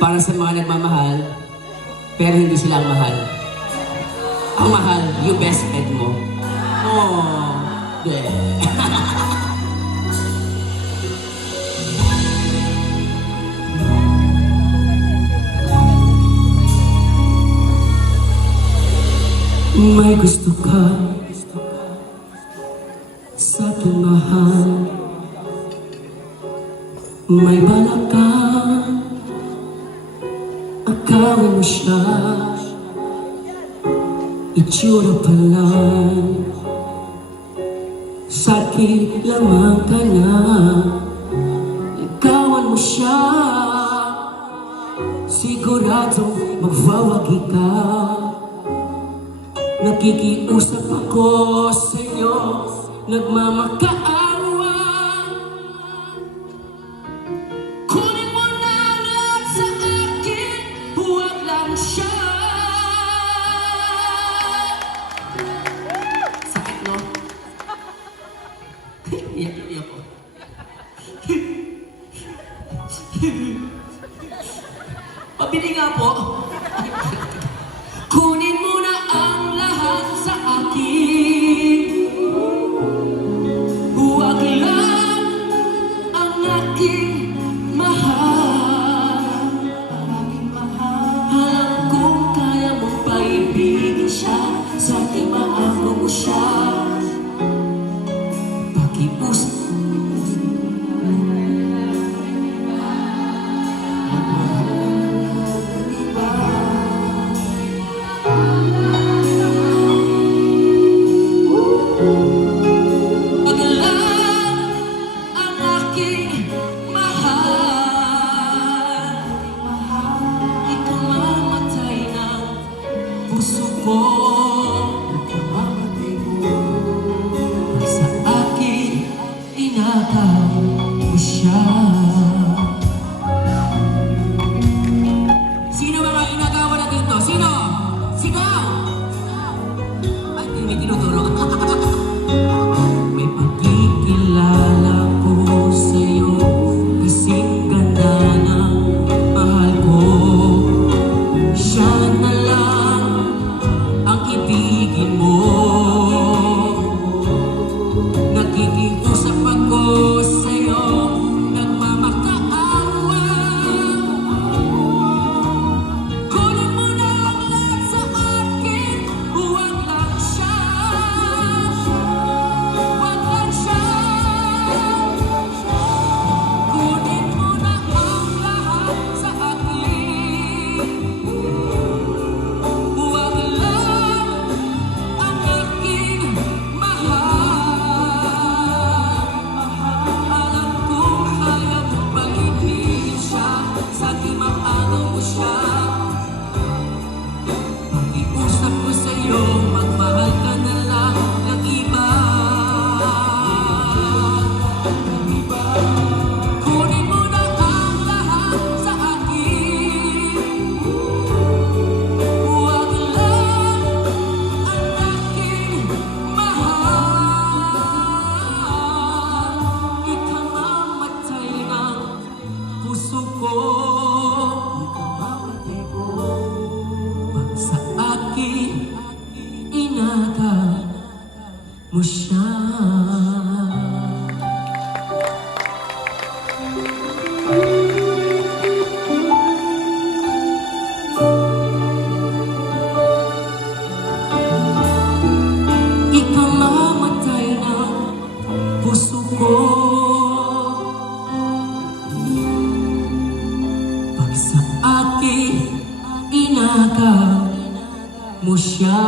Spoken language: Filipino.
Para sa mga nagmamahal, pero hindi sila ang mahal. Ang mahal, yung best friend mo. Oh, may gusto ka sa aking mahal. May balak ka, akawin mo siya. Itsura pa lang, sakit lamang ka na. Ikawan mo siya, siguradong magwawagi ka. Nakikiusap ako sa'yo, nagmamakaawa. Kunin mo na lahat sa akin, huwag lang siya. Sakit, no? Iyak ko. Pabili nga po. Kunin mo na ang lahat sa akin, huwag lang ang aking mahal. Alam kong kaya mong paibigin siya, sa aking maamo mo siya. Pakiusap puso ko, nagkamamatay mo. Sa akin, inagaw mo siya. Sino mga inagawa na dito? Sino? Sigaw! Ay, may tinuturo. May pagkikilala ko sa'yo, kasing ganda ng mahal ko. Siya na lang ang ibigin mo. Nakikiusap ako sa'yo, nagmamakaawa. Kunin mo na ang lahat sa akin, huwag lang siya. Huwag lang siya. Kunin mo na ang lahat sa akin, huwag lang ang aking mahal. Alam kong kaya mo paibigin siya, sa aking maano mo siya. Pakiusap ko sa'yo, magmahal ka na lang ng iba. Kunin mo na ang lahat sa akin, huwag lang ang aking mahal. Ikamamatay ng puso ko, ikamamatay ko. Pag sa akin, inagaw mo siya. Ikamamatay ng puso ko, pag sa akin, inagaw mo siya.